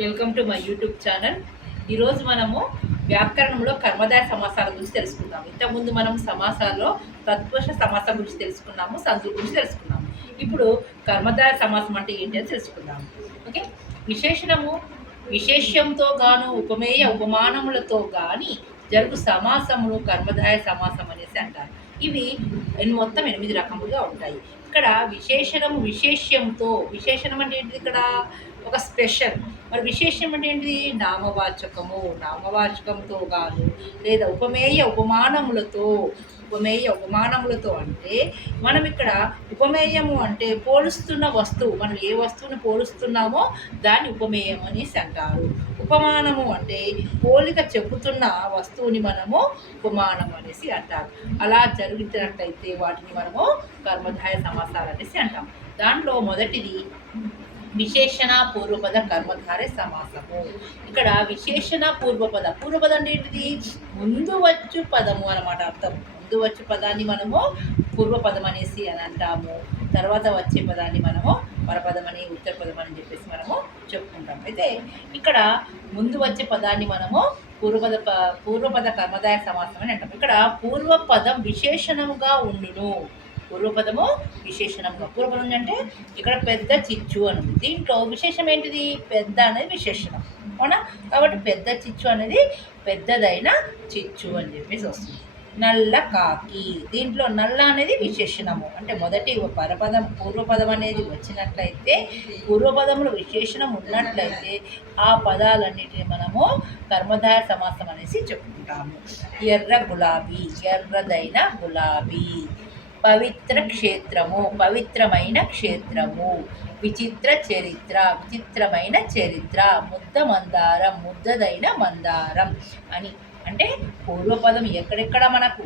Welcome to my YouTube channel. ఈరోజు మనము వ్యాకరణంలో కర్మధారయ సమాసాల గురించి తెలుసుకుందాం. ఇంతకుముందు మనం సమాసాల్లో తత్పురుష సమాసం గురించి తెలుసుకున్నాము, సంధుల గురించి తెలుసుకున్నాము. ఇప్పుడు కర్మధారయ సమాసం అంటే ఏంటి అని తెలుసుకుందాము. ఓకే, విశేషణము విశేష్యంతో గాను ఉపమేయ ఉపమానములతో గాని జరుగు సమాసములు కర్మధారయ సమాసం అనేసి అంటారు. ఇవి మొత్తం 8 రకములుగా ఉంటాయి. ఇక్కడ విశేషణము విశేష్యంతో, విశేషణం అంటే ఏంటిది? ఇక్కడ ఒక స్పెషల్. మరి విశేషం అంటే ఏంటిది? నామవాచకము, నామవాచకంతో గాను లేదా ఉపమేయ ఉపమానములతో. ఉపమేయ ఉపమానములతో అంటే మనం ఇక్కడ ఉపమేయము అంటే పోలుస్తున్న వస్తువు, మనం ఏ వస్తువుని పోలుస్తున్నామో దాన్ని ఉపమేయం అనేసి అంటారు. ఉపమానము అంటే పోలిక చెబుతున్న వస్తువుని మనము ఉపమానం అనేసి అంటారు. అలా జరుగుతున్నట్లయితే వాటిని మనము కర్మధారయ సమాసాలు అనేసి అంటాం. దాంట్లో మొదటిది విశేషణ పూర్వపద కర్మధారయ సమాసము. ఇక్కడ విశేషణ పూర్వపద, పూర్వపద అంటే ఏంటిది? ముందు వచ్చు పదము అన్నమాట అర్థం. ముందు వచ్చు పదాన్ని మనము పూర్వపదం అనేసి అని అంటాము. తర్వాత వచ్చే పదాన్ని మనము పరపదం అని, ఉత్తర పదం అని చెప్పేసి మనము చెప్పుకుంటాం. అయితే ఇక్కడ ముందు వచ్చే పదాన్ని మనము పూర్వపద కర్మధారయ సమాసం అని అంటాం. ఇక్కడ పూర్వపదం విశేషణముగా ఉండును. పూర్వపదము విశేషణంగా. పూర్వపదం అంటే ఇక్కడ పెద్ద చిచ్చు అని ఉంది. దీంట్లో విశేషం ఏంటిది? పెద్ద అనేది విశేషణం, అవునా? కాబట్టి పెద్ద చిచ్చు అనేది పెద్దదైన చిచ్చు అని చెప్పేసి వస్తుంది. నల్ల కాకి, దీంట్లో నల్ల అనేది విశేషణము. అంటే మొదటి పరపదం పూర్వపదం అనేది వచ్చినట్లయితే, పూర్వపదములు విశేషణం ఉన్నట్లయితే ఆ పదాలన్నిటిని మనము కర్మధారయ సమాసం అనేసి చెప్పుకుంటాము. ఎర్ర గులాబీ, ఎర్రదైన గులాబీ. పవిత్ర క్షేత్రము, పవిత్రమైన క్షేత్రము. విచిత్ర చరిత్ర, విచిత్రమైన చరిత్ర. ముద్ద మందారం, ముద్దదైన మందారం అని. అంటే పూర్వపదం ఎక్కడెక్కడ మనకు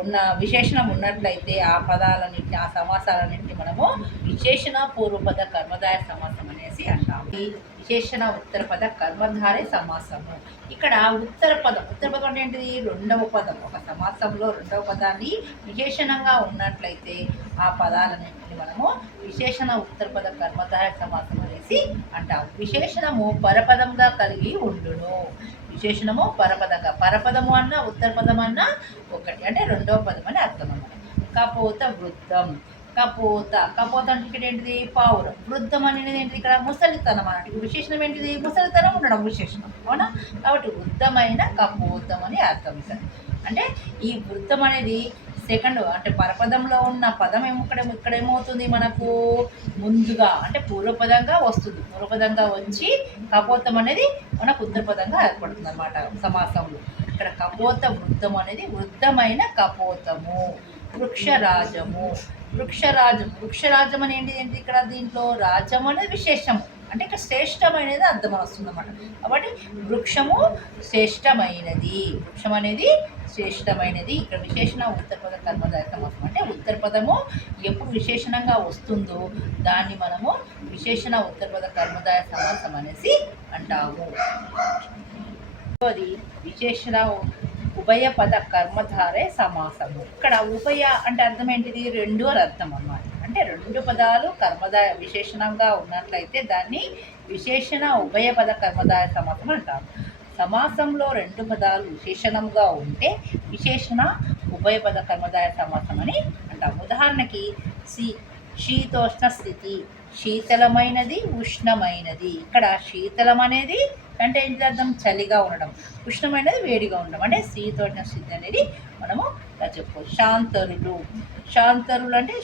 ఉన్న విశేషణం ఉన్నట్లయితే ఆ పదాలన్నింటినీ, ఆ సమాసాలన్నింటినీ మనము విశేషణ పూర్వపద కర్మధారయ సమాసం అనేసి అంటాము. ఈ విశేషణ ఉత్తరపద కర్మధారయ సమాసము. ఇక్కడ ఉత్తరపదం అంటే ఏంటిది? రెండవ పదం. ఒక సమాసంలో రెండవ పదాన్ని విశేషణంగా ఉన్నట్లయితే ఆ పదాలన్నింటినీ మనము విశేషణ ఉత్తరపద కర్మధారయ సమాసం అనేసి అంటాము. విశేషణము పరపదంగా కలిగి ఉండును. విశేషణము పరపదంగా, పరపదము అన్న ఉత్తరపదం అన్న ఒకటి, అంటే రెండవ పదం అని అర్థం అన్నమాట. కపోత వృద్ధం, కపోత, కపోత అంటే ఇక్కడ ఏంటిది? పావురం. వృద్ధం అనేది ఏంటిది? ఇక్కడ ముసలితనం అన్నట్టు. విశేషణం ఏంటిది? ముసలితనం ఉండడం విశేషణం, అవునా? కాబట్టి వృద్ధమైన కపోతం అని అర్థం ఇక్కడ. అంటే ఈ వృద్ధం అనేది సెకండ్, అంటే పరపదంలో ఉన్న పదం ఇక్కడ ఏమవుతుంది? మనకు ముందుగా అంటే పూర్వపదంగా వస్తుంది. పూర్వపదంగా వచ్చి కపోతం అనేది మనకు ఉత్తరపదంగా ఏర్పడుతుంది అన్నమాట సమాసంలో. ఇక్కడ కపోత వృద్ధం అనేది వృద్ధమైన కపోతము. వృక్షరాజము, వృక్షరాజం అనేది ఏంటి? ఇక్కడ దీంట్లో రాజం అనేది విశేషము, అంటే ఇక్కడ శ్రేష్టమైనది అర్థం వస్తుంది అన్నమాట. కాబట్టి వృక్షము శ్రేష్టమైనది, వృక్షం అనేది శ్రేష్టమైనది. ఇక్కడ విశేషణ ఉత్తరపద కర్మధారయ సమాసం. అంటే ఉత్తరపదము ఎప్పుడు విశేషణంగా వస్తుందో దాన్ని మనము విశేషణ ఉత్తరపద కర్మధారయ సమాసం అనేసి అంటాము. అది విశేషణ ఉభయపద కర్మధారయ సమాసము. ఇక్కడ ఉభయ అంటే అర్థం ఏంటిది? రెండు అని అర్థం అన్నమాట. అంటే రెండు పదాలు కర్మధారయ విశేషణంగా ఉన్నట్లయితే దాన్ని విశేషణ ఉభయపద కర్మధారయ సమాసం అంటారు. సమాసంలో రెండు పదాలు విశేషణంగా ఉంటే విశేషణ ఉభయపద కర్మధారయ సమాసం అని అంటాం. ఉదాహరణకి శీతోష్ణ స్థితి, శీతలమైనది, ఉష్ణమైనది. ఇక్కడ శీతలం అనేది అంటే ఏంటి అర్థం? చలిగా ఉండడం. ఉష్ణమైనది వేడిగా ఉండడం, అంటే శీతోష్ణ స్థితి అనేది మనము చెప్పుకోవచ్చు. శాంతరులు, శాంతరులు అంటే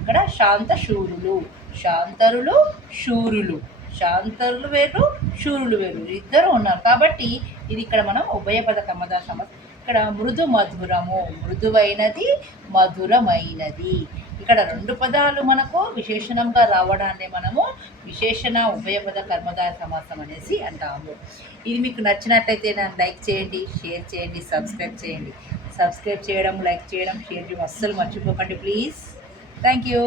ఇక్కడ శాంత శూరులు, శాంతరులు శూరులు. శాంతరులు వేరు, శూరులు వేరు, ఇద్దరు ఉన్నారు. కాబట్టి ఇది ఇక్కడ మనం ఉభయపద కర్మధారయ సమాసం. ఇక్కడ మృదు మధురము, మృదువైనది, మధురమైనది. ఇక్కడ రెండు పదాలు మనకు విశేషణంగా రావడాన్ని మనము విశేషణ ఉభయపద కర్మధారయ సమాసం అనేసి అంటాము. ఇది మీకు నచ్చినట్లయితే నన్ను లైక్ చేయండి, షేర్ చేయండి, సబ్స్క్రైబ్ చేయండి. సబ్స్క్రైబ్ చేయడం, లైక్ చేయడం, షేర్ చేయడం అస్సలు మర్చిపోకండి ప్లీజ్. Thank you.